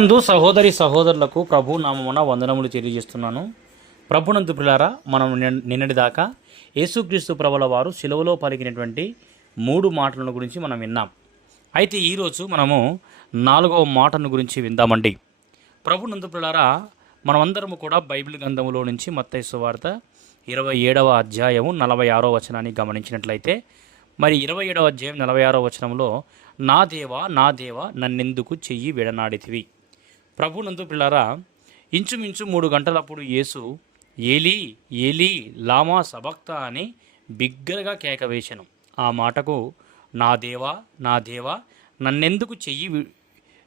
ముందు సహోదరి సహోదరులకు ప్రభు నామమున వందనములు తెలియజేస్తున్నాను. ప్రభునందు పిల్లారా మనం నిన్నటి దాకా యేసుక్రీస్తు ప్రభుల వారు సిలువలో పలికినటువంటి మూడు మాటలను గురించి మనం విన్నాం. అయితే ఈరోజు మనము నాలుగవ మాటను గురించి విందామండి. ప్రభునందు పిల్లారా మనమందరము కూడా బైబిల్ గ్రంథములో నుంచి మత్తైసు వార్త ఇరవై ఏడవ అధ్యాయము నలభై ఆరో వచనాన్ని గమనించినట్లయితే మరి ఇరవై ఏడవ అధ్యాయం నలభై ఆరో వచనంలో నా దేవా నా దేవా నన్నెందుకు చెయ్యి విడనాడితివి? ప్రభునందు పిల్లారా ఇంచుమించు మూడు గంటలప్పుడు యేసు ఏలీ ఏలీ లామా సబక్త అని బిగ్గరగా కేక వేశాను. ఆ మాటకు నా దేవా నా దేవా నన్నెందుకు చెయ్యి వి-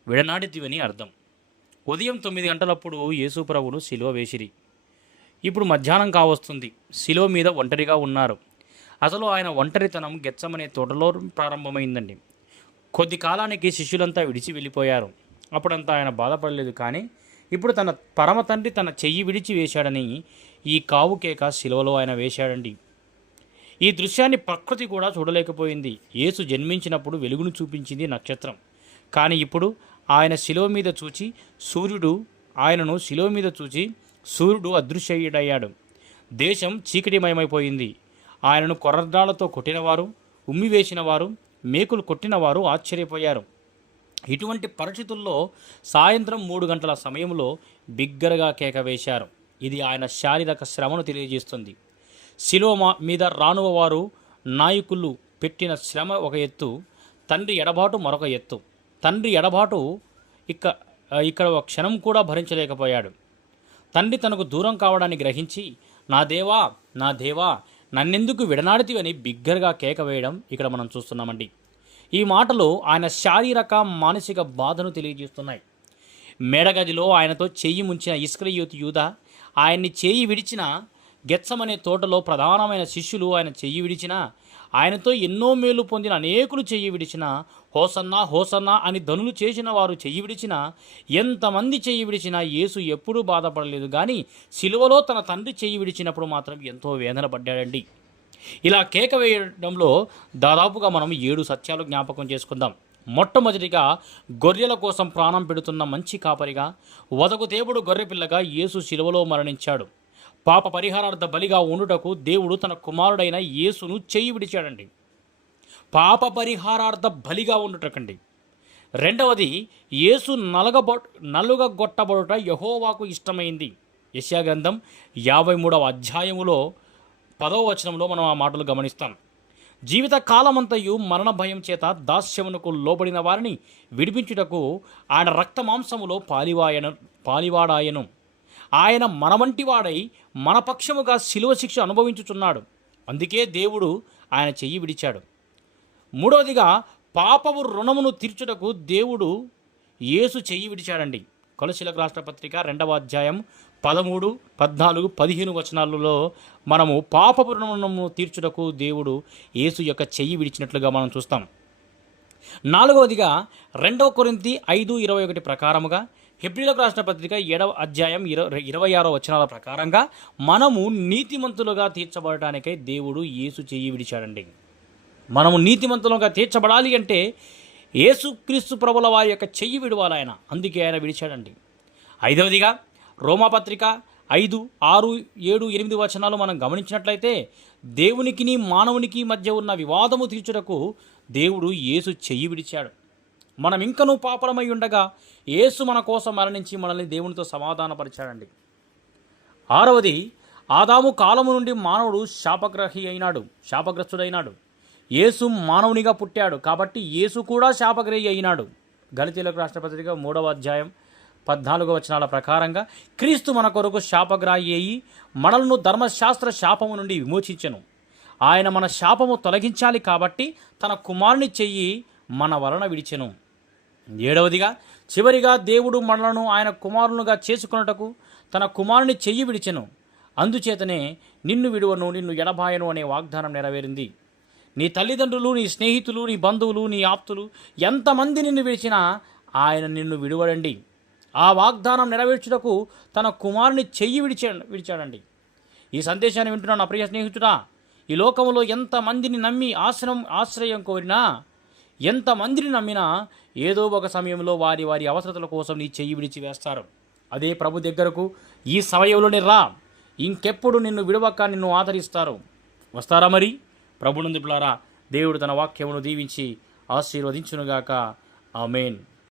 విడనాడితివని అర్థం. ఉదయం తొమ్మిది గంటలప్పుడు యేసు ప్రభును సిలువ వేసిరి. ఇప్పుడు మధ్యాహ్నం కావస్తుంది. శిలువ మీద ఒంటరిగా ఉన్నారు. అసలు ఆయన ఒంటరితనం గెచ్చమనే తోటలో ప్రారంభమైందండి. కొద్ది కాలానికి శిష్యులంతా విడిచి వెళ్ళిపోయారు. అప్పుడంతా ఆయన బాధపడలేదు కానీ ఇప్పుడు తన పరమ తండ్రి తన చెయ్యి విడిచి వేశాడని ఈ కావు కేక శిలువలో ఆయన వేశాడండి. ఈ దృశ్యాన్ని ప్రకృతి కూడా చూడలేకపోయింది. యేసు జన్మించినప్పుడు వెలుగును చూపించింది నక్షత్రం. కానీ ఇప్పుడు ఆయన శిలువ మీద చూచి సూర్యుడు ఆయనను శిలువ మీద చూచి సూర్యుడు అదృశ్యయుడయ్యాడు. దేశం చీకటిమయమైపోయింది. ఆయనను కొర్రడాలతో కొట్టినవారు ఉమ్మివేసిన వారు మేకులు కొట్టినవారు ఆశ్చర్యపోయారు. ఇటువంటి పరిస్థితుల్లో సాయంత్రం మూడు గంటల సమయంలో బిగ్గరగా కేక వేశారు. ఇది ఆయన శారీరక శ్రమను తెలియజేస్తుంది. శిలువ మీద రానువ వారు నాయకులు పెట్టిన శ్రమ ఒక ఎత్తు తండ్రి ఎడబాటు మరొక ఎత్తు. తండ్రి ఎడబాటు ఇక ఇక్కడ ఒక క్షణం కూడా భరించలేకపోయాడు. తండ్రి తనకు దూరం కావడాన్ని గ్రహించి నా దేవా నా దేవా నన్నెందుకు విడనాడితివని బిగ్గరగా కేక వేయడం ఇక్కడ మనం చూస్తున్నామండి. ఈ మాటలు ఆయన శారీరక మానసిక బాధను తెలియజేస్తున్నాయి. మేడగదిలో ఆయనతో చెయ్యి ముంచిన ఇస్క్రయూత్ యూద ఆయన్ని చేయి విడిచిన గెచ్చమనే తోటలో ప్రధానమైన శిష్యులు ఆయన చెయ్యి విడిచిన ఆయనతో ఎన్నో మేలు పొందిన అనేకులు చెయ్యి విడిచిన హోసన్నా హోసన్నా అని ధనులు చేసిన వారు చెయ్యి విడిచిన ఎంతమంది చెయ్యి విడిచినా యేసు ఎప్పుడూ బాధపడలేదు. కానీ సిలువలో తన తండ్రి చెయ్యి విడిచినప్పుడు మాత్రం ఎంతో వేదన పడ్డాడండి. ఇలా కేక వేయడంలో దాదాపుగా మనం ఏడు సత్యాలు జ్ఞాపకం చేసుకుందాం. మొట్టమొదటిగా గొర్రెల కోసం ప్రాణం పెడుతున్న మంచి కాపరిగా వదకు దేవుడు గొర్రెపిల్లగా యేసు శిలువలో మరణించాడు. పాప పరిహారార్థ బలిగా ఉండుటకు దేవుడు తన కుమారుడైన యేసును చెయ్యి విడిచాడండి. పాప పరిహారార్థ బలిగా ఉండుటకండి. రెండవది యేసు నలగబొ నలుగగొట్టబడుట యహోవాకు ఇష్టమైంది. యెషయా యాభై మూడవ అధ్యాయములో పదవ వచనంలో మనం ఆ మాటలు గమనిస్తాం. జీవిత కాలమంతయు మరణ భయం చేత దాస్యమునకు లోబడిన వారిని విడిపించుటకు ఆయన రక్త మాంసములో పాలివాయన పాలివాడాయను. ఆయన మనవంటివాడై మనపక్షముగా శిలువ శిక్ష అనుభవించుచున్నాడు. అందుకే దేవుడు ఆయన చెయ్యి విడిచాడు. మూడవదిగా పాపపు రుణమును తీర్చుటకు దేవుడు యేసు చెయ్యి విడిచాడండి. కొలశిలకు రాష్ట్ర పత్రిక రెండవ అధ్యాయం పదమూడు పద్నాలుగు పదిహేను వచనాలలో మనము పాపపురణము తీర్చుటకు దేవుడు యేసు యొక్క చెయ్యి విడిచినట్లుగా మనం చూస్తాం. నాలుగవదిగా రెండవ కొరింతి ఐదు ఇరవై ఒకటి ప్రకారముగా హెబ్రిలకు రాసిన పత్రిక ఏడవ అధ్యాయం ఇరవై ఇరవై ఆరో వచనాల ప్రకారంగా మనము నీతిమంతులుగా తీర్చబడటానికై దేవుడు యేసు చెయ్యి విడిచాడండి. మనము నీతిమంతులుగా తీర్చబడాలి అంటే యేసుక్రీస్తు ప్రభుల వారి యొక్క చెయ్యి విడవాలి ఆయన. అందుకే ఆయన విడిచాడండి. ఐదవదిగా రోమాపత్రిక ఐదు ఆరు ఏడు ఎనిమిది వచనాలు మనం గమనించినట్లయితే దేవునికిని మానవునికి మధ్య ఉన్న వివాదము తీర్చుటకు దేవుడు యేసు చెయ్యి విడిచాడు. మనం ఇంకనూ పాపలమై ఉండగా యేసు మన కోసం మరణించి మనల్ని దేవునితో సమాధానపరిచాడండి. ఆరవది ఆదాము కాలము నుండి మానవుడు శాపగ్రహి అయినాడు శాపగ్రస్తుడైనాడు. యేసు మానవునిగా పుట్టాడు. కాబట్టి యేసు కూడా శాపగ్రహి అయినాడు. గలితీలకు రాష్ట్రపతిగా మూడవ అధ్యాయం పద్నాలుగవ వచనాల ప్రకారంగా క్రీస్తు మన కొరకు శాపగ్రాహి అయి మనలను ధర్మశాస్త్ర శాపము నుండి విమోచించెను. ఆయన మన శాపము తొలగించాలి కాబట్టి తన కుమారుని చెయ్యి మన వలన విడిచెను. ఏడవదిగా చివరిగా దేవుడు మనలను ఆయన కుమారులుగా చేసుకున్నటకు తన కుమారుని చెయ్యి విడిచెను. అందుచేతనే నిన్ను విడువను నిన్ను ఎడబాయను అనే వాగ్దానం నెరవేరింది. నీ తల్లిదండ్రులు నీ స్నేహితులు నీ బంధువులు నీ ఆప్తులు ఎంతమంది నిన్ను విడిచినా ఆయన నిన్ను విడువడండి. ఆ వాగ్దానం నెరవేర్చుటకు తన కుమారుని చెయ్యి విడిచా విడిచాడండి. ఈ సందేశాన్ని వింటున్నాను నా ప్రియ స్నేహితుడా ఈ లోకంలో ఎంతమందిని నమ్మి ఆశ్రయం ఆశ్రయం కోరినా ఎంతమందిని నమ్మినా ఏదో ఒక సమయంలో వారి వారి అవసరతల కోసం నీ చెయ్యి విడిచి వేస్తారు. అదే ప్రభు దగ్గరకు ఈ సమయంలోనే రా. ఇంకెప్పుడు నిన్ను విడవక నిన్ను ఆదరిస్తారు. వస్తారా మరి? ప్రభునందుపులారా దేవుడు తన వాక్యమును దీవించి ఆశీర్వదించునుగాక. ఆమెన్.